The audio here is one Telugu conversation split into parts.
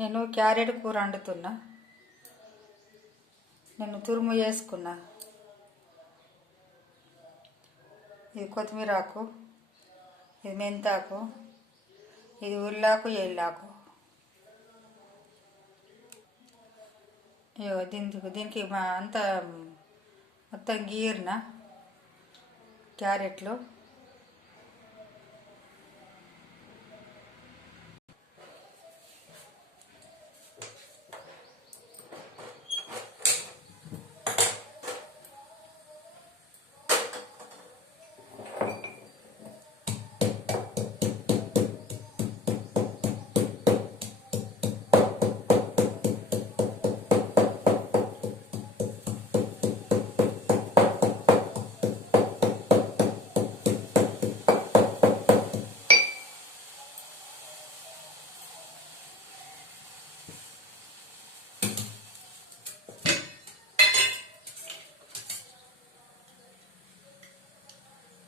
నేను క్యారెట్ కూర వండుతున్నా. నేను తురుము వేసుకున్నా. ఇది కొత్తిమీర ఆకు, ఇది మెంతాకు, ఇది ఉల్లాకు, ఎల్లాకు. దీనికి అంతా మొత్తం గీరిన క్యారెట్లు.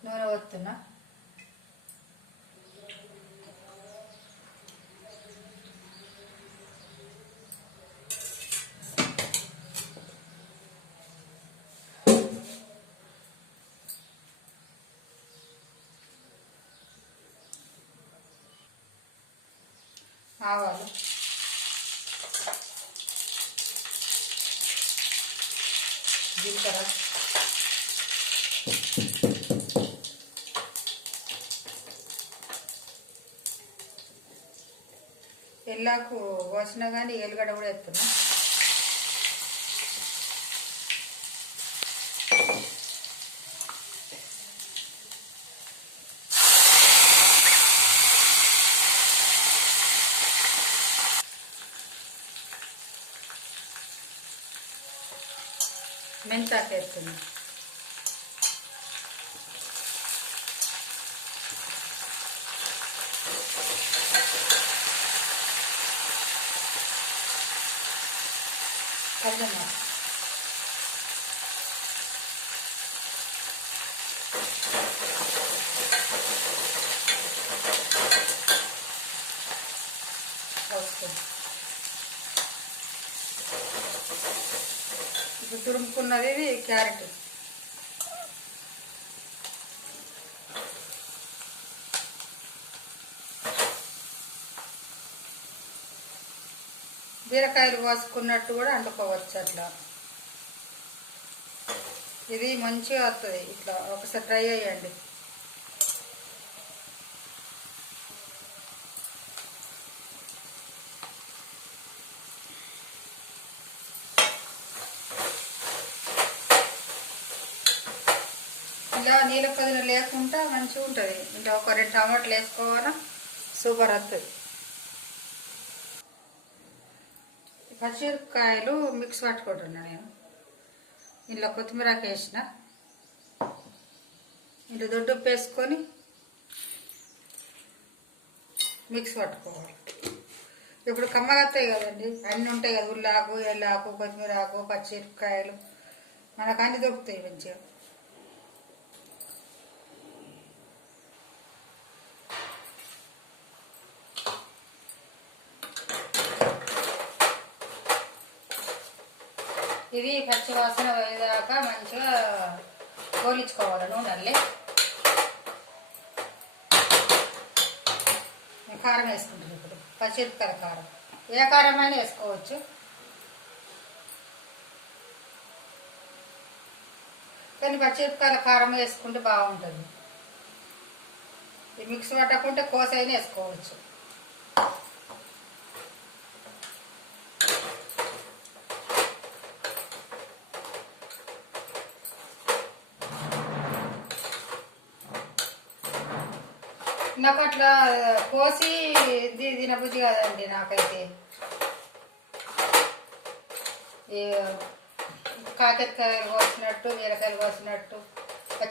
నూనె పోస్తున్నా. ఆవాలు, జీలకర్ర, ఎల్లాకు కోసినా కానీ ఎల్లిగడ్డ కూడా వేస్తున్నా. మెంతాకు వేస్తున్నా. కల్లెమ్మ, ఇప్పుడు తురుముకున్నది క్యారెట్. బీరకాయలు కోసుకున్నట్టు కూడా అంటుకోవచ్చు అట్లా. ఇది మంచిగా వస్తుంది. ఇట్లా ఒకసారి ట్రై చేయండి. ఇలా నీళ్ళ పదిన లేకుండా మంచిగా ఉంటుంది. ఇంకా ఒక 2 టమాటాలు వేసుకోవాలా, సూపర్ వస్తుంది. పచ్చిమిరపకాయలు మిక్స్ పట్టుకుంటున్నా నేను. ఇంట్లో కొత్తిమీరాకు వేసిన, ఇంట్లో దొడ్డుప్పు వేసుకొని మిక్స్ పట్టుకోవాలి. ఇప్పుడు కమ్మగా వస్తాయి కదండి, అన్నీ ఉంటాయి కదా, ఉల్లాకు, ఎల్లాకు, కొత్తిమీరాకు, పచ్చిమిరపకాయలు, మనకు అన్నీ దొరుకుతాయి మంచిగా. ఇది పచ్చి వాసన పోయేదాకా మంచిగా గోలించుకోవాలి నూనెల్లి. కారం వేసుకుంటాను ఇప్పుడు. పచ్చిమిరపకాయల కారం, ఏ కారం అయినా వేసుకోవచ్చు. కానీ పచ్చిమిరపకాయల కారం వేసుకుంటే బాగుంటుంది. ఈ మిక్స్ పట్టకుంటే కోస అయినా వేసుకోవచ్చు. నాకు అట్లా కోసి తినబుద్ధి కాదండి నాకైతే. కాకరకాయలు కోసినట్టు, బీరకాయలు కోసినట్టు,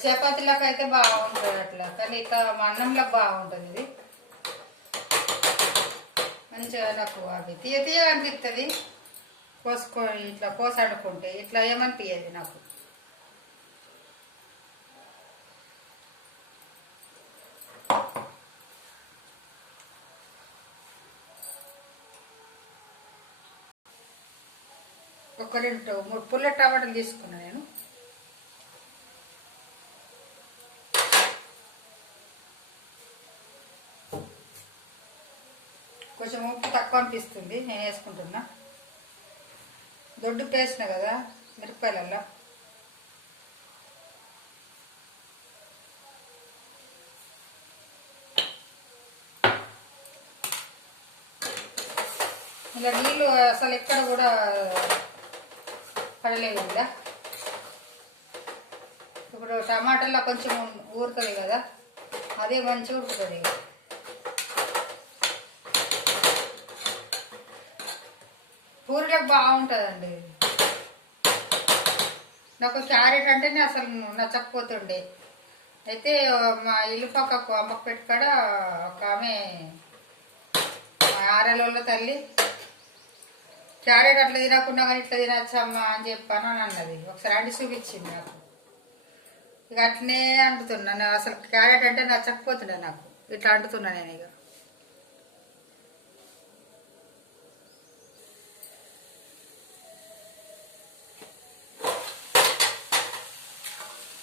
చపాతీలకు అయితే బాగుంటుంది అట్లా. కానీ ఇట్లా మా అన్నంలో బాగుంటుంది. ఇది మంచిగా నాకు అవి తీయ తీయ అనిపిస్తుంది. కోసుకొని ఇట్లా కోసాడుకుంటే ఇట్లా ఏమనిపించదు నాకు. ఒక 2-3 పుల్ల టమాటాలు తీసుకున్నా నేను. కొంచెం ఉప్పు తక్కువ అనిపిస్తుంది, నేను వేసుకుంటున్నా. దొడ్డు పేసిన కదా మిరపకాయలల్లో. ఇలా నీళ్ళు అసలు ఎక్కడ కూడా పడలేదు ఇలా. ఇప్పుడు టమాటాల్లో కొంచెం ఊరుతుంది కదా, అదే మంచిగా ఉడుకుతుంది. పూరీలకు బాగుంటుందండి. నాకు క్యారెట్ అంటేనే అసలు నచ్చకపోతుండే. అయితే మా ఇల్లు పక్కకు అమ్మకు పెట్టుకాడ ఒక ఆమె ఆరేళ్ళ తల్లి క్యారెట్ అట్లా తినకుండా కానీ ఇట్లా తినచ్చమ్మా అని చెప్పాను అని అన్నది. ఒకసారి అండి చూపించింది నాకు. ఇక అట్లనే అంటుతున్నాను. అసలు క్యారెట్ అంటే నచ్చకపోతుండే నాకు. ఇట్లా అంటున్నా నేను. ఇక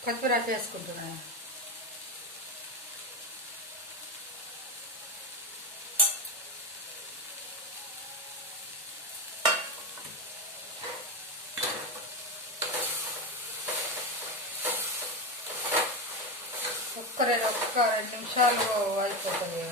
కొత్తిమీర చేసుకుంటున్నాను. ఒక్క 2 నిమిషాలు అయిపోతుంది.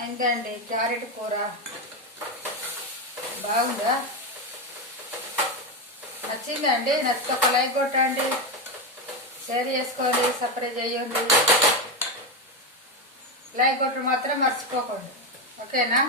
అయిందండి క్యారెట్ కూర. బాగుందా? నచ్చిందండి? నచ్చితే ఒక లైక్ కొట్టండి, షేర్ చేసుకోండి, సబ్స్క్రైబ్ చేయండి. లైక్ కొట్టడం మాత్రం మర్చిపోకండి. ఓకేనా?